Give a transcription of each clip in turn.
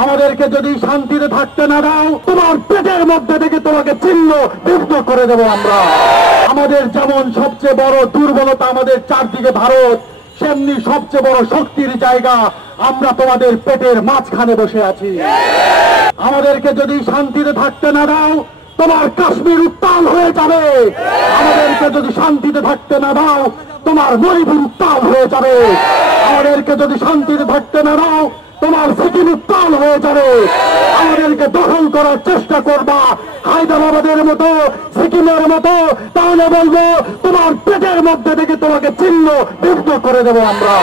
আমাদেরকে যদি শান্তিতে থাকতে না দাও, তোমার পেটের মধ্যে থেকে তোমাকে ছিন্ন বিদ্ধ করে দেব আমরা। আমাদের যেমন সবচেয়ে বড় দুর্বলতা আমাদের চারদিকে ভারত, সেমনি সবচেয়ে বড় শক্তির জায়গা আমরা তোমাদের পেটের মাঝখানে বসে আছি। আমাদেরকে যদি শান্তিতে থাকতে না দাও, তোমার কাশ্মীর উত্তাল হয়ে যাবে। আমাদেরকে যদি শান্তিতে থাকতে না দাও, তোমার মণিপুর উত্তাল হয়ে যাবে। আমাদেরকে যদি শান্তিতে থাকতে না দাও, তোমার সিকিম উত্তাল হয়ে যাবে। আমাদেরকে দখল করার চেষ্টা করবা হায়দ্রাবাদের মতো, সিকিমের মতো, তাহলে বলবো তোমার পেটের মধ্যে থেকে তোমাকে ছিন্ন বিদ্ধ করে দেব আমরা।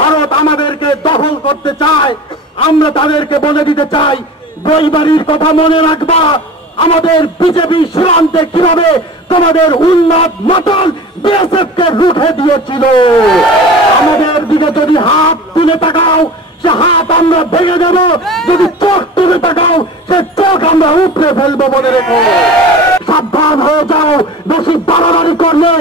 ভারত আমাদেরকে দখল করতে চায়, আমরা তাদেরকে বলে দিতে চাই, বইবাড়ির কথা মনে রাখবা। আমাদের বিজেপি সীমান্তে কিভাবে তোমাদের উন্মাদ মাতাল বিএসএফ কে রুখে দিয়েছিল। আমাদের দিকে যদি হাত তুলে তাকাও, সে হাত আমরা ভেঙে দেব। যদি চোখ তুলে তাকাও, সে চোখ আমরা উপড়ে ফেলবো। বলে রেখো, সাবধান হয়ে যাও। বেশি বাড়াবাড়ি করলে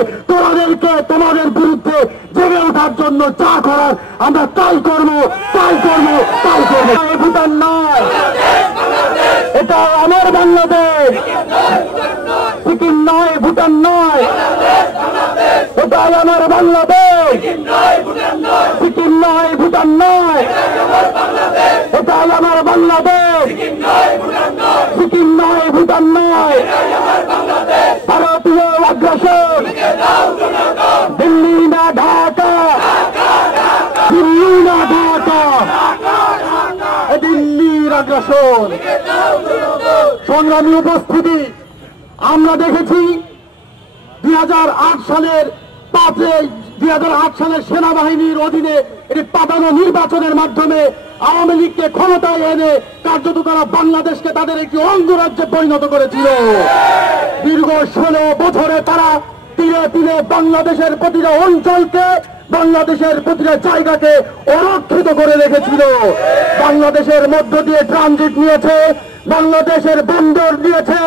তোমাদের বিরুদ্ধে জেগে ওঠার জন্য যা করার আমরা তাই করবো। ভুটান নয়, এটা আমার বাংলাদেশ। সিকিম নয়, ভুটান নয়, এটাই আমার বাংলাদেশ। সিকিম নয়, ভুটান নয়, এটাই আমার বাংলাদেশ। সিকিম নয়, ভুটান নয়, ভারতীয় আগ্রাসন। দিল্লি না ঢাকা, দিল্লি না ঢাকা, দিল্লির আগ্রাসন। সংগ্রামী উপস্থিতি, আমরা দেখেছি 2008 সালের 2008 সালের সেনাবাহিনীর অধীনে এটি পাতানো নির্বাচনের মাধ্যমে আওয়ামী লীগকে ক্ষমতায় এনে কার্যত তারা বাংলাদেশকে তাদের একটি অঙ্গরাজ্যে পরিণত করেছিল। দীর্ঘ 16 বছরে তারা তীরে তীরে বাংলাদেশের প্রতিটা অঞ্চলকে, বাংলাদেশের প্রতিটা জায়গাকে অরক্ষিত করে রেখেছিল। বাংলাদেশের মধ্য দিয়ে ট্রানজিট নিয়েছে, বাংলাদেশের বন্দর নিয়েছে,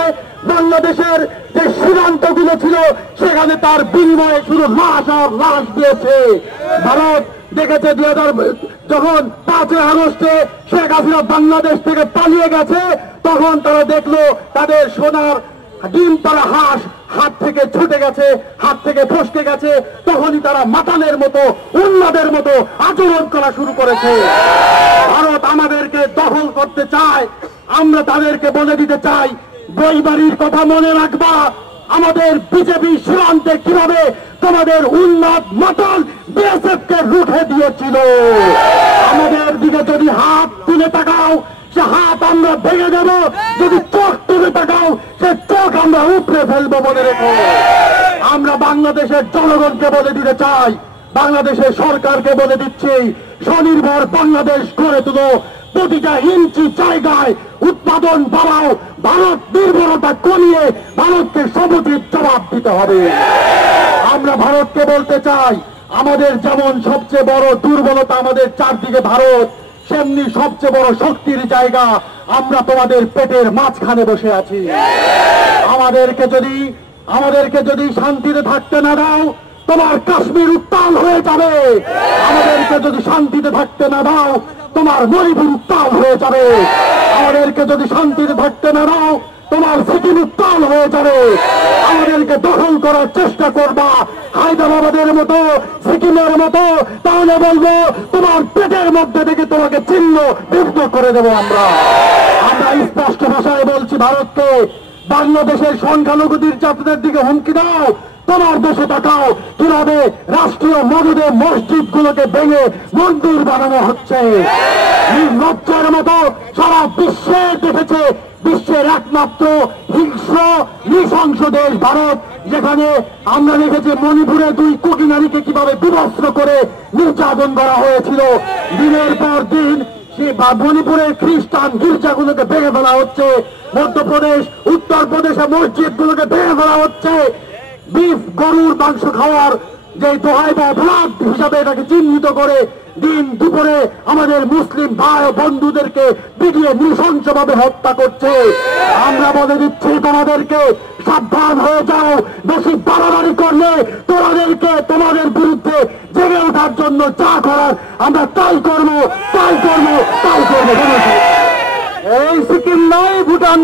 বাংলাদেশের যে সীমান্তগুলো ছিল সেখানে তার বিনিময়ে শুধু লাশ আর লাশ দিয়েছে। ভারত দেখেছে যখন 5 আগস্টে শেখ হাসিনা বাংলাদেশ থেকে পালিয়ে গেছে, তখন তারা দেখলো তাদের সোনার ডিম তারা হাঁস হাত থেকে ছুটে গেছে, হাত থেকে ফসকে গেছে। তখনই তারা মাতালের মতো, উন্মাদের মতো আচরণ করা শুরু করেছে। ভারত আমাদেরকে দখল করতে চায়, আমরা তাদেরকে বলে দিতে চাই, বইবাড়ির কথা মনে রাখবা। আমাদের বিজেপি সীমান্তে কিভাবে তোমাদের উন্মাদ মাতাল বিএসএফ কে রুখে দিয়েছিল। আমাদের দিকে যদি হাত তুলে তাকাও, সে হাত আমরা ভেঙে দেব। যদি চোখ তুলে তাকাও, সে চোখ আমরা উপড়ে ফেলবো। বলে রেখো, আমরা বাংলাদেশের জনগণকে বলে দিতে চাই, বাংলাদেশের সরকারকে বলে দিচ্ছি, স্বনির্ভর বাংলাদেশ গড়ে তুলো। প্রতিটা ইঞ্চি জায়গায় উৎপাদন বাড়াও। ভারত নির্ভরতা কমিয়ে ভারতকে সমুদ্রের জবাব দিতে হবে। আমরা ভারতকে বলতে চাই, আমাদের যেমন সবচেয়ে বড় দুর্বলতা আমাদের চারদিকে ভারত, সেমনি সবচেয়ে বড় শক্তির জায়গা আমরা তোমাদের পেটের মাঝখানে বসে আছি। আমাদেরকে যদি শান্তিতে থাকতে না দাও, তোমার কাশ্মীর উত্তাল হয়ে যাবে। আমাদেরকে যদি শান্তিতে থাকতে না দাও, তোমার মণিপুর উত্তাল হয়ে যাবে। আমাদেরকে যদি শান্তিতে থাকতে না দাও, তোমার সিকিম উত্তাল হয়ে যাবে। আমাদেরকে দখল করার চেষ্টা করবা হায়দ্রাবাদের মতো, সিকিমের মতো, তাহলে বলবো তোমার পেটের মধ্যে থেকে তোমাকে ছিন্ন বিদ্ধ করে দেব আমরা। আমরা স্পষ্ট ভাষায় বলছি ভারতকে, বাংলাদেশের সংখ্যালঘুদের জাতিদের দিকে হুমকি দাও। তোমার দেশে তাকাও কিভাবে রাষ্ট্রীয় মসজিদে মসজিদ গুলোকে ভেঙে মন্দির বানানো হচ্ছে। লজ্জার মতো সারা বিশ্বে দেখেছে, বিশ্বের একমাত্র হিংস্র নৃশংস দেশ ভারত, যেখানে আমরা দেখেছি মণিপুরে 2 কোটি নারীকে কিভাবে বিবস্ত্র করে নির্যাতন করা হয়েছিল। দিনের পর দিন মণিপুরের খ্রিস্টান গির্জাগুলোকে ভেঙে ফেলা হচ্ছে। মধ্যপ্রদেশ, উত্তরপ্রদেশে মসজিদগুলোকে ভেঙে ফেলা হচ্ছে। বিফ, গরুর মাংস খাওয়ার যে দোহাই বা অপরাধ হিসাবে এটাকে চিহ্নিত করে দিন দুপুরে আমাদের মুসলিম ভাই ও বন্ধুদেরকে পিটিয়ে নৃশংসভাবে হত্যা করছে। আমরা বলে দিচ্ছি তোমাদেরকে, সাবধান হয়ে যাও। বেশি বাড়াবাড়ি করলে তোমাদের বিরুদ্ধে জেগে ওঠার জন্য যা করার আমরা তাই করবো। সিকিম নয়, ভুটান